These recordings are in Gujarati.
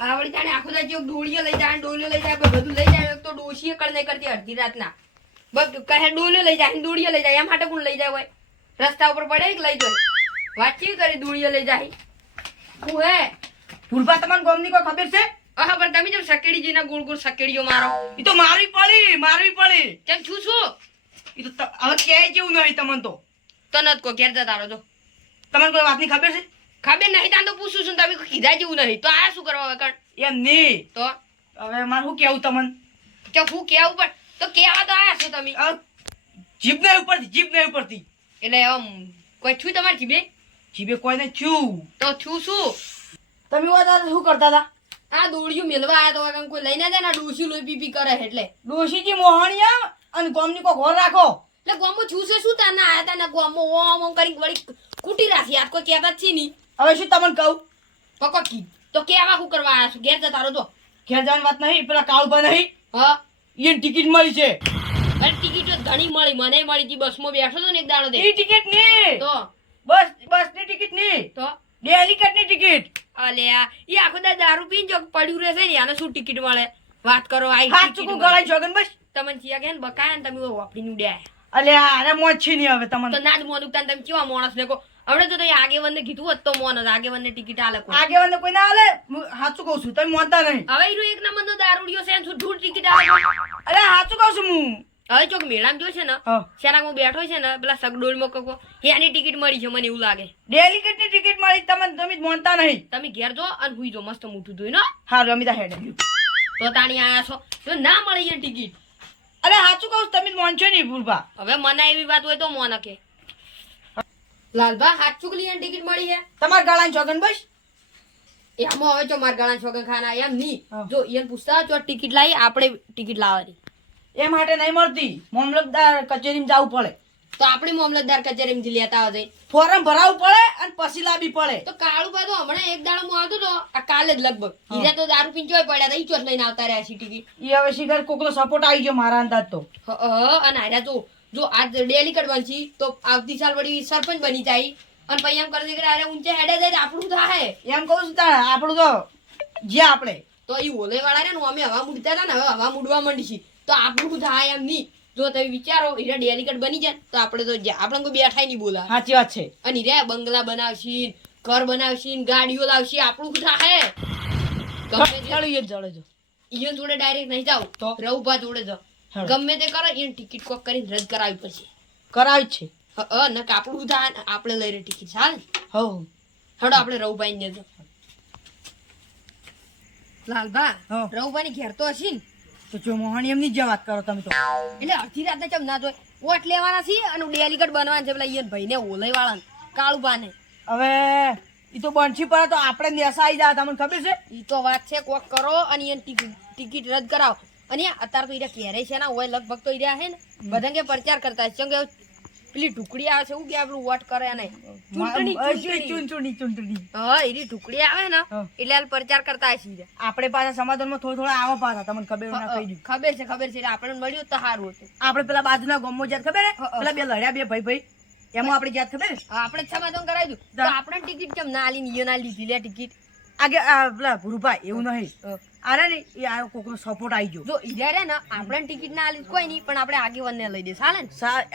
આવડી જાણે આખો દા જો ડોળીઓ લઈ જાય ડોલીઓ લઈ જાય બધું લઈ જાય તો ડોશીએ કળ નહીં કરતી અડધી રાતના બસ કહે ડોલીઓ લઈ જાય ડોળીઓ લઈ જાય એમ માટે કોણ લઈ જાય હોય રસ્તા ઉપર પડે કે લઈ જાય વાતચીત કરી ડોળીઓ લઈ જાય હું હે ભૂલભા તમને ગોમની કોઈ ખબર છે? હા પણ તમે જો સકેડીજીના ગોળ ગોળ સકેડીઓ મારો ઈ તો મારવી પડી કેમ છું શું ઈ તો હવે ક્યાંય જેવું નહીં તમને તો તને જ કો ઘેર જતા રહો જો તમને કોઈ વાતની ખબર છે? ખબર નહીં તાન તો પૂછું છું તમે કીધા જેવું નહીં તો આ શું કરવા કણ એમ નહીં તો હવે મારે શું કેવું તમને કે હું કેવું પણ તો કેવા તો આયા છો તમે જીભ નહીં ઉપરથી એટલે આમ કોઈ છું તમારી જીભે જીભે કોઈને છું તો છું શું તમે શું કરતા હતા? આ દોડિયું મેલવા આયા તો કોઈ લઈને જાય ને ડોસી લોહી પીપી કરે એટલે ડોશીજી મોહણિયા અને ગોમની કોઈ ઘોર રાખો એટલે ગોમો છું છે શું તાના આયા તા ને ગોમો ઓમ ઓમ કરી વળી કૂટી રાખી આ કોઈ કહેતા જ છે નહીં હવે શું તમને કહું પકો કી તો કેવા શું કરવા આયા છો ઘેર જતા રહો તો ઘેર જવાની વાત નહીં પેલા કાળુભા નહીં હા એની ટિકિટ મળી છે અરે ટિકિટ ઘણી મળી મને મળી હતી બસમાં બેઠો તો ને એક દાડો દે ઈ ટિકિટ નહીં તો બસની ટિકિટ નહીં તો ડેલિકેટની ટિકિટ અલ્યા ઈ આખો દા દારૂ પીને જો પડ્યું રહેશે ને આને શું ટિકિટ મળે વાત કરો આઈ હાચું ગળાઈ જોગન બસ તમને ચિયા ગયા ને બકાયા ને તમે વાપરીને ઉડ્યા અલ્યા અરે મોજ છે નહીં હવે તો તમને ના જ મોન ઉગતા તમે કેવા માણસ ને કો હવે તો આગેવન ને કીધું હોત તો મોન જ આગેવન ને ટિકિટ આલે કોઈ આગેવાને કોઈ ના આલે હાચું કહું છું તમે માનતા નહીં હવે ઈરો એક નંબર નો દારૂડિયો છે શું ધૂળ ટિકિટ આલે અરે હાચું કહું છું હું હવે ચોક મેળામ જો છે ને હા. શેનામાં બેઠો છે ને પેલા સગડોળ માં કકો એની ટિકિટ મળી છે મને એવું લાગે ડેલિકેટની ટિકિટ મળી તમે જ માનતા નહીં તમે ઘેર જો અને હુઈ જો મસ્ત મોટું ધોઈ નો હારું અમિતા હેડ તો તાણી આયા છો તો ના મળી એ ટિકિટ અરે હાચું કહું છું તમે જ માનશો નહીં ભૂલભા હવે મને એવી વાત હોય તો મોન કે લાલભા હાથ ચુકલી ટિકિટ મળી છે તમારા ગાળાની જોગન બસ એમાં હવે જો માર ગળા છોકન ખાના એમ નહીં હા. જો ઈયન પૂછતા જો ટિકિટ લાવી આપણે ટિકિટ લાવવાની એ માટે નહીં મળતી મામલતદાર કચેરીમાં જવું પડે તો આપણે મામલતદાર કચેરીમાંથી લેતા આવે ફોર્મ ભરાવવું પડે અને પછી લાવવી પડે તો કાળુ બાજુ હમણાં એક દાડો માં આવતો તો આ કાલે જ લગભગ હીરા તો દારૂ પીને ચોય પડ્યા હતા ઈ ચોથ લઈને આવતા રહ્યા છે ટિકિટ એ હવે શિખર કોકનો સપોર્ટ આવી ગયો મારા અંદાજ તો અને હાર્યા જો આજ ડેલી કટવાની છે તો આવતી સાલ વળી સરપંચ બની જાય અને પછી એમ કરી દે કે અરે ઊંચે હેડે જાય આપણું થાય એમ કહું છું તારે આપણું તો જે આપણે તો ઈ ઓલે વાળા રે ને અમે હવા મૂડતા હતા ને હવે હવા મૂડવા માંડી છે તો આપણું થાય એમ નહીં જો તમે વિચારો હીરા ડેલિકેટ બની જાય તો આપણે તો આપણે કોઈ બેઠાય નહીં બોલા સાચી વાત છે અને હીરા બંગલા બનાવશી ઘર બનાવશી ગાડીઓ લાવશી આપણું થાય ચાલો એ જ જડે જો ઈયન જોડે ડાયરેક્ટ નહીં જાવ તો રઉભા જોડે જાવ હેડો. ગમે તે કરો ઈયન ટિકિટ કોક કરીને રદ કરાવી પડશે કરાવી જ છે ન કાપડું થાય ને આપણે લઈ રે ટિકિટ ચાલે હવ હડો આપણે રઉભાઈ ને દેજો લાલભા હા. રઉભાઈ ઘેર તો હશે ને તો જો મોહણી એમની જ વાત કરો તમે તો એટલે અડધી રાતે ચમ ના જોય ઓટ લેવાના છે અને ડેલિકેટ બનવાના છે પેલા ઈયન ભાઈને ઓલઈ વાળા કાળુભાને હવે એ તો બંશી પર તો આપણે નેસા આવી જાય તમને ખબર છે ઈ તો વાત છે કોક કરો અને ઈયન ટિકિટ રદ કરાવો અને અત્યારે તો ઈરા ઘેરે છે ના હોય લગભગ તો ઈરા હે ને બધા કે પ્રચાર કરતા છે કેમ કે પેલી ઢુકડી આવે છે એવું કે આપણું વોટ કરે અને ચૂંટણી હા એરી ઢુકડી આવે ને હા. એટલે હાલ પ્રચાર કરતા હશે ઈરા. આપણે પાછા સમાધાનમાં થોડા આવા પાછા તમને ખબર ના કહી દીધું ખબર છે એટલે આપણને મળ્યું તો સારું હતું આપણે પેલા બાજુના ગામમાં જાત ખબર હે હા. પેલા બે લડ્યા બે ભાઈ એમાં આપણે જાત ખબર હે? આપણે જ સમાધાન કરાવી દઉં તો આપણે ટિકિટ કેમ ના આલી ઈયો ના લીધી લે ટિકિટ આગે પેલા ગુરુભાઈ એવું નહીં અરે ને એ આ કોકનો સપોર્ટ આવી ગયો જો ઈરા રે ને આપણે ટિકિટ ના આલી કોઈ નહીં પણ આપણે આગેવાનને લઈ દે ચાલે ને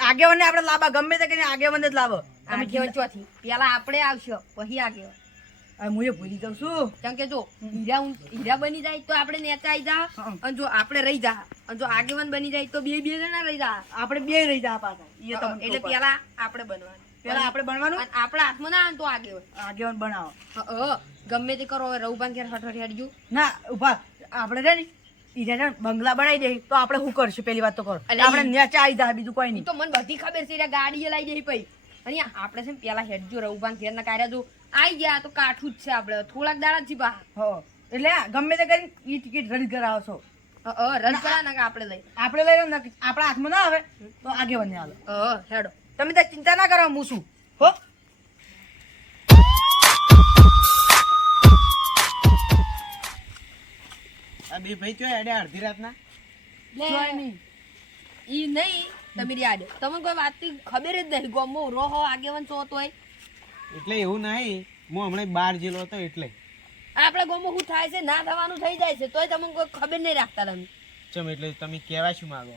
આગેવાને આપણે લાવવા ગમે તે કરીને આગેવાને જ લાવો આગેવાન ચોથી પેલા આપણે આવશો પછી આગેવાન હું એ ભૂલી જાઉં છું કેમ કે જો હીરા બની જાય તો આપણે નેતા આવી જા હા. અને જો આપણે રહી જા અને જો આગેવાન બની જાય તો બે જણા રહી જા આપણે બે રહી જા પાછા એ તમને એટલે પેલા આપણે બનવાનું પેલા આપણે બનવાનું અને આપણા હાથમાં ના આવે તો આગેવાન આગેવાન બનાવો ગમે તે કરો હવે રઉભાન ઘેર હઠ હેડજો ના ઉભા આપણે રે ને ઈ રે બંગલા બનાવી દે તો આપણે શું કરશું પેલી વાત તો કરો અલે આપણે નેચા આવી જાય બીજું કોઈ ઈ નહીં તો મને બધી ખબર છે ઈરા ગાડીએ લઈ જઈ પઈ અને આપણે છે ને પેલા હેડજો રઉભાન ઘેર ના કાર્યા જો આઈ ગયા તો કાઠું જ છે આપણે થોડાક દાડા જ બા હો એટલે ગમે તે કરીને ઈ ટિકિટ રદ કરાવશો રદ કરા ના આપણે લઈ આપણે લઈ લો આપણા હાથમાં ના આવે તો આગેવાને હાલો હેડો તમે તો ચિંતા ના કરો હું છું હો આ બે ભાઈ ચોય અડે અડધી રાતના જોઈ નહીં. ઈ નહીં તમે યાદ તમને કોઈ વાતની ખબર જ નહીં ગમો રોહો આગેવાન છો તોય એટલે એવું નહીં હું હમણાં 12 જેલો હતો એટલે આપણા ગામમાં શું થાય છે ના થવાનું થઈ જાય છે તોય તમને કોઈ ખબર નહીં રાખતા તમે ચમ એટલે તમે કહેવા શું માંગો?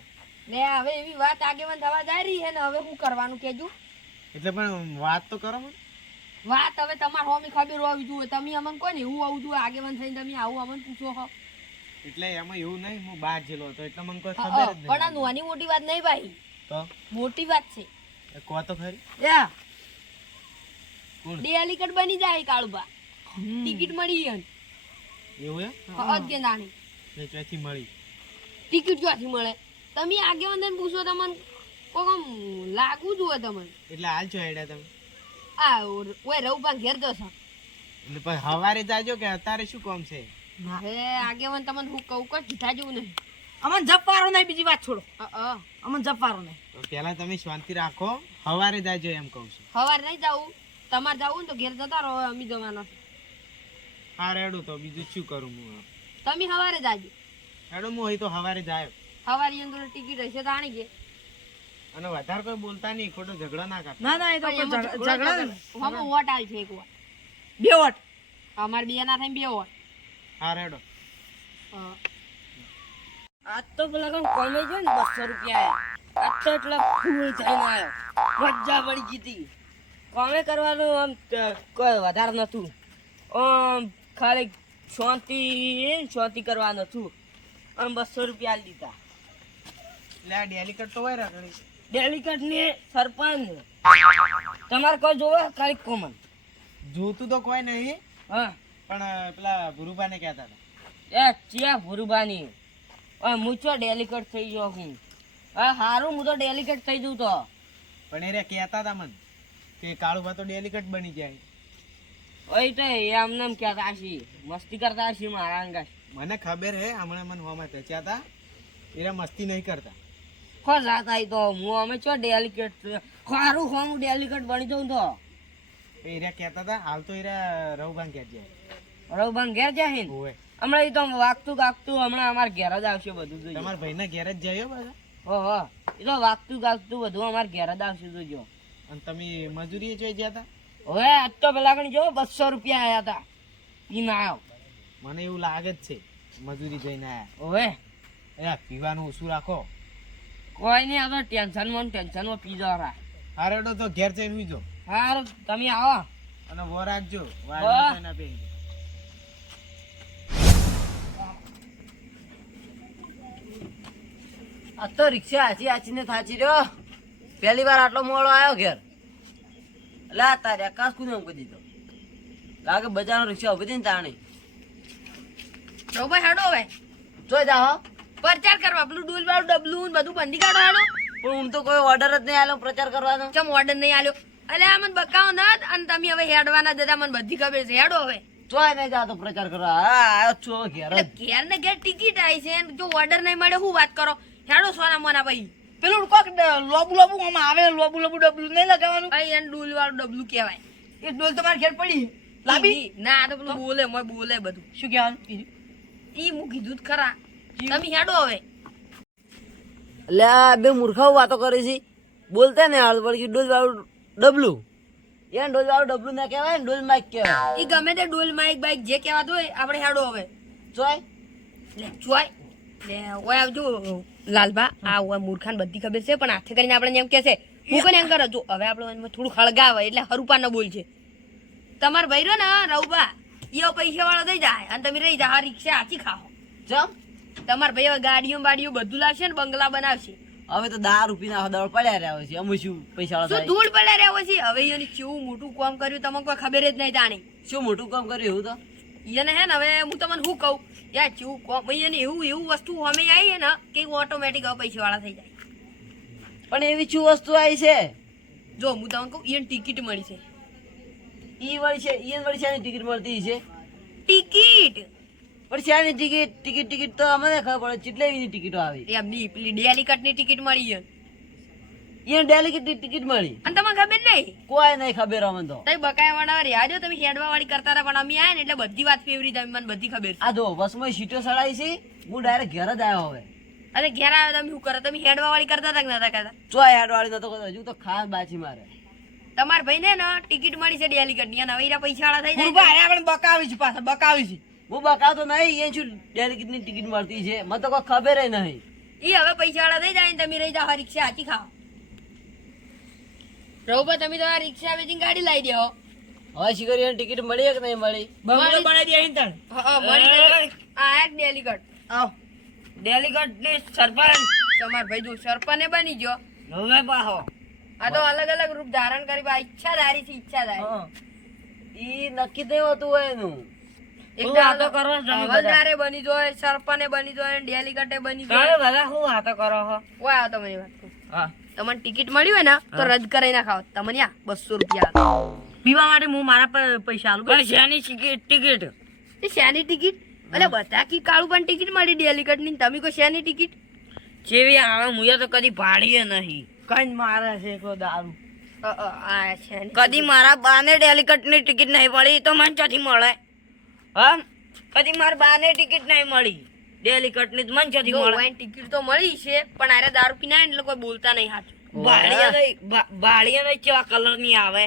લે હવે એવી વાત આગેવાન થવા જાય રહી છે ને હવે શું કરવાનું કેજો એટલે પણ વાત તો કરો મને. વાત હવે તમારે હોમી ખબર હોવી જોઈએ તમે અમને કોઈ ને એવું આવું જોઈએ આગેવાન થઈને તમે આવું અમને પૂછો હો એટલે એમાં એવું નહીં, હું બહાર જેલો હતો એટલે મને કોઈ હા, ખબર જ પણ આ નહીં. નાની મોટી વાત નહીં ભાઈ તો મોટી વાત છે એ કહો તો ખરી. કોણ? ડેલિકેટ બની જાય કાળુબા ટિકિટ મળી ગઈ એવું એમ? અધકે નાની એ ચોથી મળી. ટિકિટ ક્યાંથી મળે તમે આગેવાન થઈને પૂછો તમને કોક આમ લાગવું જોઈએ તમને એટલે હાલ છો હેડ્યા તમે? આ ઓય રઉપા ઘેર જશો એટલે પછી હવારે જાજો કે અત્યારે શું કામ છે? હવે આગેવાન તમને હું કહું કે કીધા જેવું નહીં અમને જપવારો નહીં, બીજી વાત છોડો, અ અમને જપવારો નહીં. તો પહેલા તમે શાંતિ રાખો, હવારે જાજો એમ કહું છું. સવારે નહીં જવું તમારે જવું ને તો ઘેર જતા રહો અમે જવાના છે. હા રેડું તો બીજું શું કરું હું? તમે સવારે જાજો રેડું હું અહીં તો હવારે જાય. સવારે અંદર ટિકિટ હશે તો આણી ગયા અને વધારે કોઈ બોલતા નહીં, ખોટો ઝઘડો ના કરતા. ના ના, એ તો કોઈ ઝઘડા નહીં. હમણાં વોટ આલ છે એક વાર બે વોટ. અમારે બે ના થાય બે વોટ હા રેડો. આજ તો પેલા કોણ કોમે ગયો ને 200 રૂપિયા આજ તો એટલે ફૂલ થઈને આવ્યો, મજા પડી ગઈ હતી. કોમે કરવાનું આમ કોઈ વધારે નતું, આમ ખાલી શાંતિ કરવાનું હતું. આમ 200 રૂપિયા આલી દીધા. એટલે આ ડેલિકેટ તો હોય રાખડી. ડેલિકેટ ને સરપંચ તમારે કોઈ જોવે ખાલી કોમન. જોતું તો કોઈ નહીં, હા પણ પેલા ગુરુબાને કહેતા હતા. એ ચિયા ભુરુબાની હું ચો ડેલિકેટ થઈ ગયો હું. હા હારું, હું તો ડેલિકેટ થઈ જઉં તો. પણ એ રે કહેતા હતા મને કે કાળુભા તો ડેલિકેટ બની જાય. ઓય તો એમને એમ કહેતા હશી, મસ્તી કરતા હશી મારા અંગા. મને ખબર હે, હમણાં મને હોમાં થયા હતા, એ મસ્તી નહીં કરતા. ખો જાતા તો હું અમે ચો ડેલિકેટ હારું હું ડેલિકેટ બની જાઉં તો. એ રે કહેતા હતા, હાલ તો એ રવબાન કહે જાય. રવભાન ઘેર જાય ને ઓવે હમણાં એ તો વાગતું ગાગતું હમણાં અમારે ઘેર જ આવશે બધું જોજો. તમારા ભાઈના ઘેર જ જાય બધા. ઓહો એ તો વાગતું ગાગતું બધું અમારે ઘેર જ આવશે જોજો. અને તમે મજૂરીએ જોઈ ગયા હતા? હવે આજ તો પેલા કણ જો 200 રૂપિયા આયા હતા પીને આવ્યો. મને એવું લાગે જ છે મજૂરી જઈને આયા. હવે એ પીવાનું ઓછું રાખો. કોઈ નહીં, આ તો ટેન્શનમાં પી જવા. હા રેડો તો ઘેર જઈને ઉઈજો હારું તમે આવો. અને વો રાખજો. વાહ. આ તો રિક્ષા આચી આચીને થાચી રહ્યો. પહેલી વાર આટલો મોડો આવ્યો ઘેર. એટલે આ તારે આકાશ કુને મૂકી દીધો. લાગે બજારનો રિક્ષા ઉભી હતી ને તાણે. રઉપા હેડો હવે જોઈ જા હો. પ્રચાર કરવા પેલું ડોલ વાળું ડબલું ને બધું બંધી કાઢો હેડો. પણ હું તો કોઈ ઓર્ડર જ નહીં આલ્યો પ્રચાર કરવાનો. ચમ ઓર્ડર નહીં આલ્યો અલે આ મને બકાવો ના અને તમે હવે હેડવાના દાદા મને બધી ખબર છે હેડો હવે જોઈ નહીં જાતો પ્રચાર કરવા. હા આવ્યો જ છું હવે ઘેર જ. એટલે ઘેર ને ઘેર ટિકિટ આવી છે અને જો ઓર્ડર નહીં મળે શું વાત કરો હેડો સોના મોના ભાઈ પેલું કોક લોબુ લોબુ આમાં આવે, લોબુ લોબુ ડબલું નહીં લગાવવાનું. અહીં એને ડોલ વાળું ડબલું કહેવાય એ ડોલ તમારે ઘેર પડી લાવી. ના આ તો પેલું બોલે મોય બોલે બધું શું કહેવાનું? ઈ હું કીધું જ ખરા તમે હેડો હવે અલ્યા બે મૂર્ખાઓ વાતો કરે છે, બોલતા ને હાલ પડી ડોલ વાળું ડબલું. યાર ડોલ વાળું ડબલું ના કહેવાય ને ડોલ માઇક કહેવાય. ઈ ગમે તે ડોલ માઇક બાઇક જે કહેવાતું હોય આપણે હેડો હવે જોય લે જોય લે ઓય આવજો લાલભા આ ઓય મૂર્ખાને બધી ખબર છે પણ હાથે કરીને આપણે એમ કહે છે હું કોને એમ કરો જો હવે આપણે એમાં થોડું હળગાવે એટલે હરુપા ન બોલ છે તમાર ભાઈ રહ્યો ને રઉબા ઈઓ પૈસા વાળો થઈ જાય અને તમે રહી જા આ રિક્ષા આચી ખાઓ ચમ તમાર ભાઈ હવે ગાડીઓ બાડીઓ બધું લાવશે ને બંગલા બનાવશે હવે તો 10 રૂપિયા દળ પડ્યા રહ્યા છે. અમે શું પૈસા શું ધૂળ પડ્યા રહ્યા છે હવે એની કેવું મોટું કામ કર્યું તમને કોઈ ખબર જ નહીં જાણી શું મોટું કામ કર્યું એવું તો. એને હે ને હવે હું તમને શું કહું યાર કેવું કામ એને એવું વસ્તુ અમે આવી ને કે ઓટોમેટિક હવે પૈસા વાળા થઈ જાય પણ એવી શું વસ્તુ આવી છે? જો હું તમને કહું એને ટિકિટ મળી છે ઈ વળી છે, ઈ વળી છે ટિકિટ મળતી છે. ટિકિટ પણ શાની ટિકિટ તો અમને ખબર પડે કેટલી એવી ટિકિટો આવી. એમની પેલી ડેલિકેટ ની ટિકિટ મળી છે એને ડેલિકેટ ટિકિટ મળી અને તમને ખબર નહીં કોઈ નહીં ખબર અમને તો. તમે બકાયા વાળા રહ્યા જો તમે હેડવા વાળી કરતા હતા પણ અમે આયા ને એટલે બધી વાત ફેવરી તમે મને બધી ખબર છે આ જો બસમાં સીટો સડાઈ છે, હું ડાયરેક્ટ ઘેર જ આવ્યો હવે. અને ઘેર આવ્યો તમે શું કરો તમે હેડવા વાળી કરતા હતા કે નતા કરતા ચોય હેડ વાળી નતો કરતો, હજુ તો ખાસ બાછી મારે. તમાર ભાઈને ને ટિકિટ મળી છે ડેલીગઢની અને હવે એના પૈસાવાળા થઈ જાય ગુરુબા આપણે બકાવી છે પાછા બકાવી છે. હું બકાવતો નહીં એ શું ડેલિકેટની ટિકિટ મળતી છે મને તો કોઈ ખબર નહીં. ઈ હવે પૈસાવાળા થઈ જાય ને તમે રહી જાઓ રિક્ષા હાચી ખાઓ. રઘુભાઈ તમે તો આ રિક્ષા વેચીને ગાડી લાવી દેવો. હવે શિકારીની ટિકિટ મળી કે નહીં મળી? બંગલો બનાવી દે તણ. હા મળી ગઈ. આ એક ડેલીગઢ આવ ડેલિકેટની સરપંચ તમાર ભાઈ જો સરપંચ બની ગયો. હવે પાહો આ તો અલગ અલગ રૂપ ધારણ કરી બા ઈચ્છાધારી છે ઈચ્છાધારી. ઈ નક્કી નહીં હોતું હોય એનું. એક હું વાતો કરવા જ નહીં હવલદારે બની જોય, સરપંચે બની જોય, ડેલીગઢે બની તમે જોય. બધા શું વાતો કરો છો? ઓય આવો તમારી વાત કહું. હા તમને ટિકિટ મળી હોય ને તો રદ કરી નાખાવ. તમને આ 200 રૂપિયા આપો. પીવા માટે હું મારા પર પૈસા આલું. પણ શેની ટિકિટ? એ શેની ટિકિટ? અલે બધા કી કાળું પણ ટિકિટ મળી ડેલીગઢની ને તમે કો શેની ટિકિટ? જેવી આવે મુયા તો કદી ભાડીએ નહીં. કઈ મારે છે કો દારૂ. આ શેની કદી મારા બાને ડેલિકેટની ટિકિટ નહીં મળી તો મને ક્યાંથી મળે? હા કદી મારા બાને ટિકિટ નહીં મળી ડેલિકેટની તો મને ક્યાંથી જો મળે? વાઈન ટિકિટ તો મળી છે પણ આરે દારૂ પીને આયા ને એટલે કોઈ બોલતા નહીં હાચું. બાળીયા કેવા કલર ની આવે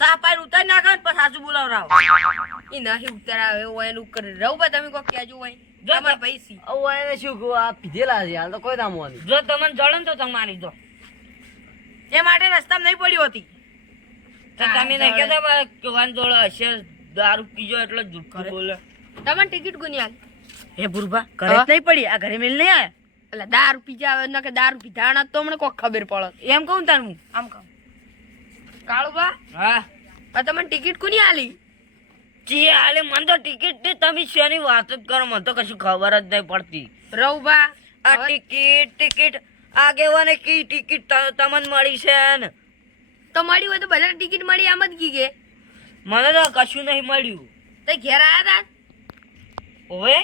સાપાઈ ઉતાર નાખે ને પછી સાચું બોલાવરાવ. ઈ નહીં ઉતરાવે હોય એનું કરી રહું બા તમે કો કેજો હોય તમાર પૈસી. એને શું કહું આ પીધેલા છે હાલ તો કોઈ ના મોની. જો તમને જળન તો તમારી જો એ માટે રસ્તામાં નહીં પડી હોતી. તો તમે નહીં કહેતા કે વાંધોળો હશે દારૂ પીજો એટલે જુઠ્ઠું બોલે. તમને ટિકિટ કોની આલી? હે બુરબા ઘરે જ નહીં પડી આ ઘરે મેલ નહીં આયા. એટલે દારૂ પીજા આવે ન કે દારૂ પીધા ના તો મને કોઈ ખબર પડે. એમ કહું તાર હું આમ કહું કાળુબા હા આ તમને ટિકિટ કોની આલી? જી હાલે મને તો ટિકિટ ની તમે શેની વાત જ કરો મને તો કશું ખબર જ નહીં પડતી. રઉબા આ ટિકિટ આગેવાને કી ટિકિટ તમને મળી છે ને તો મળી હોય તો બધાને ટિકિટ મળી આમ જ કી કે મને તો કશું નહીં મળ્યું. તે ઘેર આયા તા ઓવે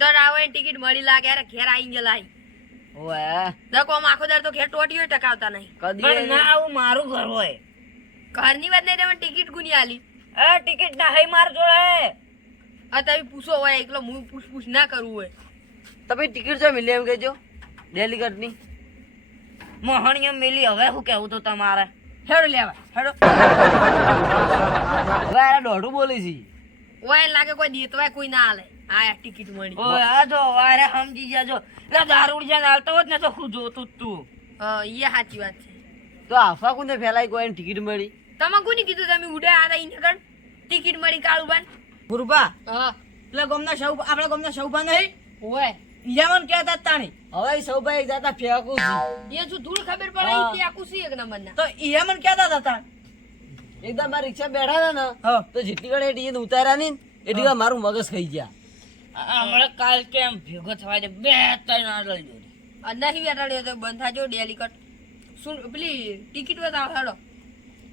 તો રાવણ ટિકિટ મળી લાગે અરે ઘેર આઈ ગયેલા ઓવે દકો આખો દર તો ઘેર ટોટીઓ ટકાવતા નહીં. કદી ના આવું મારું ઘર હોય. ઘરની વાત નહીં તમે ટિકિટ કોની આલી? એ ટિકિટ ના હઈ માર જોડે. આ તમે પૂછો હોય એકલો હું પૂછ ના કરવું હોય. તમે ટિકિટ જો મિલી એમ કહેજો ડેલિકેટ ની મોહણીય મિલી. હવે શું કેવું તો તમારે હેડો લેવા હેડો. હવે આ દોઢું બોલી છે. ઓય લાગે કોઈ દેતવાય કોઈ ના આલે. આ ટિકિટ મળી. ઓય આ જો વારે સમજી જાજો. એટલે દારૂડિયા હાલતો હોત ને તો હું જોતું જ તું. એ સાચી વાત છે. તો આફા કોને ફેલાઈ કોઈ ટિકિટ મળી? તમે કોની કીધું તમે ઉડે આ ઈને કણ ટિકિટ મળી કાળુબાન? ગુરુબા હા એટલે ગમના સૌ આપણે ગમના સૌભા નહીં ઓય ઈજામન કહેતા તાણી. હવે સૌભા એક જાતા ફેંકું છું. એ શું ધૂળ ખબર પડે હા. ઈ આખું સી એક નંબર ના. તો ઈજામન કહેતા હતા તાણ. એકદમ મારી રિક્ષા બેઠા હતા ને તો જેટલી ઘડે ટીન ઉતાર્યા નહીં એટલી વાર મારું મગજ ખાઈ ગયા. હમણાં કાલ કેમ ભેગો થવા દે બે ત્રણ આડળ જોડી. નહીં વેટાડ્યો તો બંધ થાજો ડેલીકટ શું પેલી ટિકિટ બતાવો હેડો.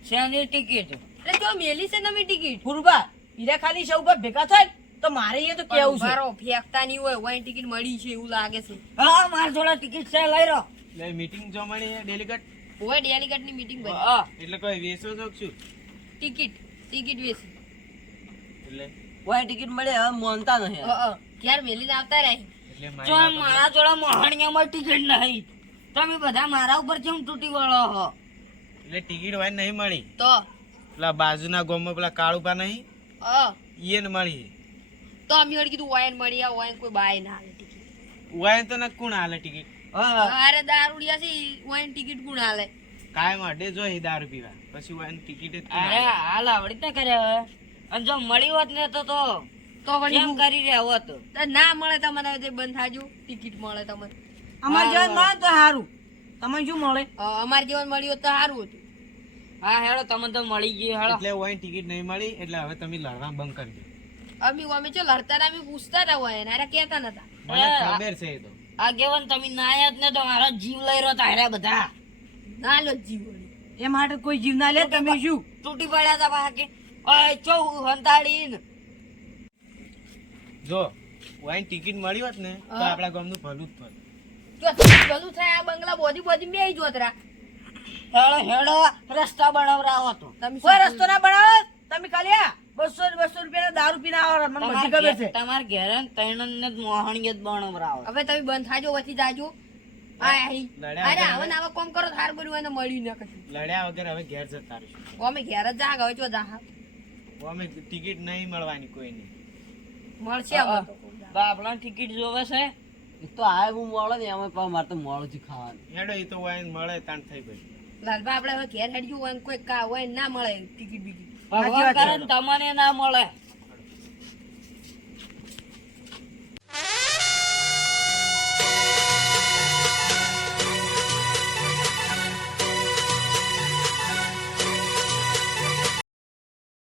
શેની ટિકિટ? એટલે જો મેલી છે તમે ટિકિટ ગુરુબા ઈરા ખાલી સૌ પર ભેગા થાય ને તો મારે એ તો કેવું છે. મારો ફેંકતા નહીં હોય વાઈન ટિકિટ મળી છે એવું લાગે છે. હા મારા જોડે ટિકિટ છે લઈ રહ્યો. એટલે મીટિંગ જો મળી ડેલિકેટ હોય ડેલીકટ ની મીટિંગ ભાઈ હા એટલે કોઈ વેચો છો કે શું? ટિકિટ વેસી એટલે કોઈ ટિકિટ મળે હવે માનતા નહીં. ક્યારે મેલીને આવતા રહી. એટલે જો મારા જોડે મોહણીયામાં ટિકિટ નહીં તમે બધા મારા ઉપર કેમ તૂટી વળો છો? એટલે ટિકિટ હોય નહીં મળી. તો પેલા બાજુના ગામમાં પેલા કાળુપા નહીં ઈને મળી. તો અમે વળી કીધું વાઈન મળી આ વાઈન કોઈ બાય ના હાલે ટિકિટ. વાય તો ના કોણ હાલે ટિકિટ? અરે દારૂડિયા છે વાઈન ટિકિટ કોણ હાલે? કાયમ અડે જો દારૂ પીવા પછી વાય ટિકિટ જ કોણ અરે હાલે? હાલ આવડી ના કરે હવે. અને જો મળી હોત ને તો વળી કેમ કરી રહ્યા હોત? તો ના મળે તમને તે બંધ થાજો ટિકિટ મળે તમને. અમાર જેવા મળે તો સારું. તમને શું મળે? અમાર જીવન મળ્યું હોત તો સારું હતું. હા હેડો તમને તો મળી ગયું હેડો. એટલે વાય ટિકિટ નહીં મળી એટલે હવે તમે લડવા બંધ કરી દો. અમે જો લડતા હતા અમે પૂછતા હતા હોય ને કહેતા નતા. મને ખબર છે એ તો. આગેવાન તમે ના આયા જ ને તો મારો જીવ લઈ રહ્યો તાર્યા બધા. ના લો જીવ વળી. એ માટે કોઈ જીવ ના લે તમે શું તૂટી પડ્યા હતા બાકી ઓય ચો હંતાડીન જો વાય ટિકિટ મળી હોત ને તો આપણા ગામનું ભલું જ થાત. જો ભલું થાય આ બંગલા બોધી બે જોતરા. હેડો હેડો રસ્તા બનાવરાવો તો તમે કોઈ રસ્તો ના બનાવો તમે ખાલી આ 200 રૂપિયા દારૂ પીને આવો મને બધી ખબર છે તમાર ઘેર તૈણન ને મોહણીય જ બનાવરાવો. હવે તમે બંધ થાજો વચ્ચે જાજો આ હી. લડ્યા અરે વગર હવે ને હવે કોમ કરો થાર કર્યું હોય ને મળ્યું ના કશું લડ્યા વગર હવે ઘેર જતા રહીશું અમે ઘેર જ જા હવે જો જા અમે ટિકિટ નહીં મળવાની કોઈને મળશે હવે તો. બાપડા ટિકિટ જોવે છે એ તો આ હું મળે ને એમાં પાછું મારે તો મોડું જ ખાવાનું હેડો એ તો હોય ને મળે તાણ થઈ ગઈ લાલબા આપણે હવે ઘેર હેડ્યું હોય ને કોઈ કા હોય ને ના મળે ટિકિટ બીજી ભગવાન કરે ને તમને ના મળે